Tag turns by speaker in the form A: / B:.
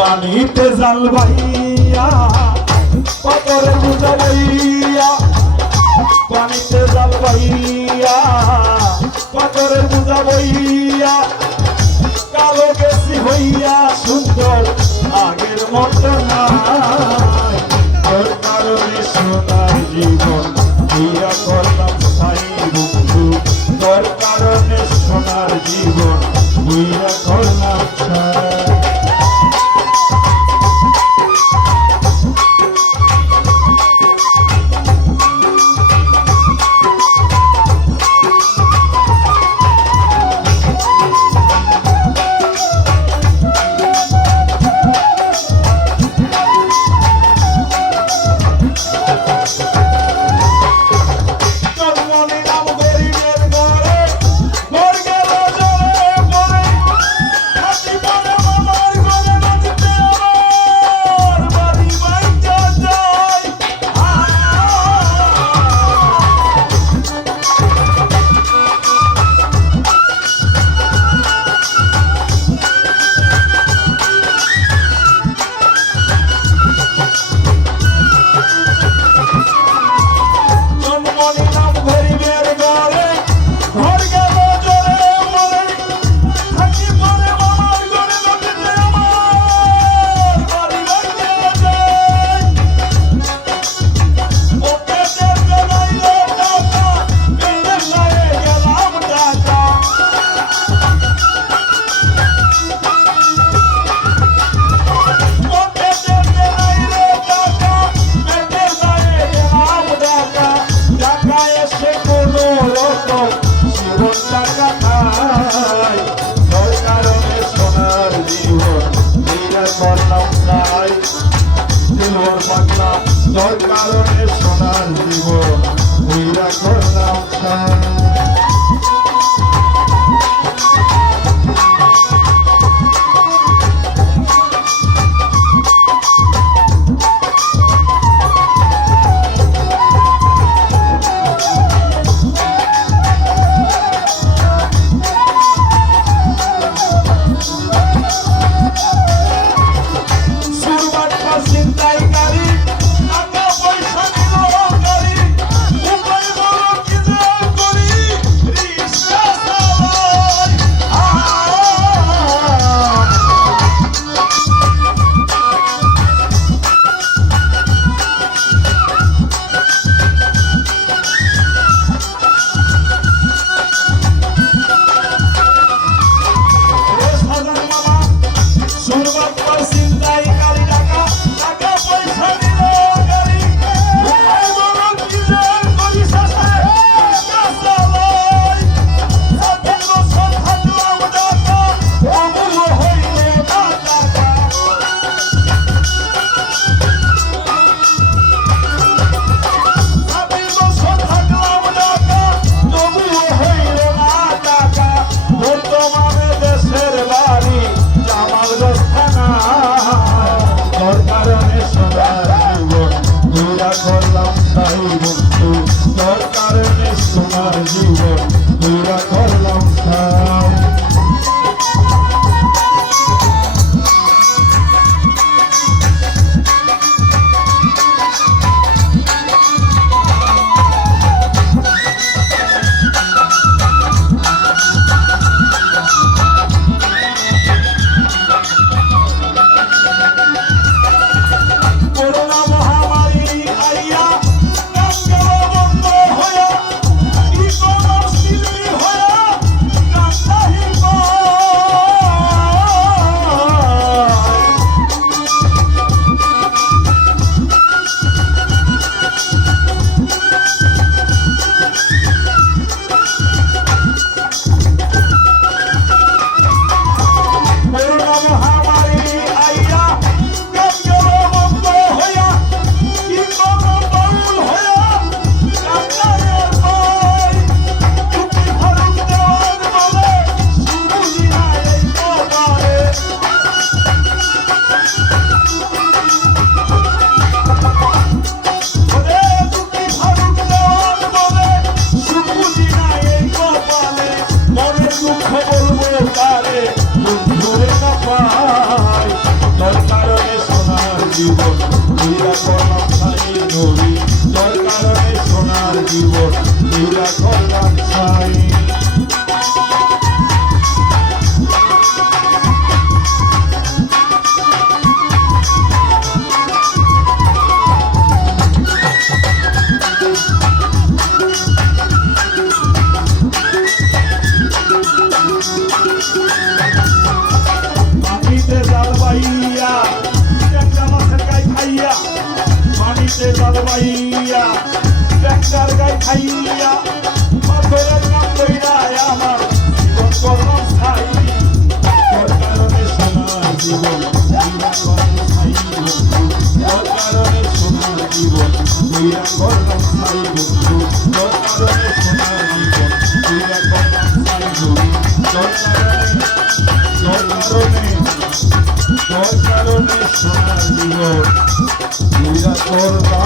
A: পানিতে জাল ভাইয়া পাথরে পূজা ভাইয়া পানিতে জাল ভাইয়া পাথরে পূজা ভাইয়া কালো গেছি হইয়া সুন্দর আগের মতো নাই। তোর কারণে সোনার জীবন দিয়া করলাম সাই বন্ধু। তোর কারণে সোনার রাখো নামটা জীবন দুইরা বাইয়া ট্যাংরার গাই খাইয়া পাথরের নাম কইরা আমার জীবন করলাম ছাই। তোর কারণে সোনার জীবন দুইরা করলাম বন্ধু তোর কারণে সোনার জীবন দুইরা করলাম ছাই। সোনার জীবন ক্রীড়া করবা।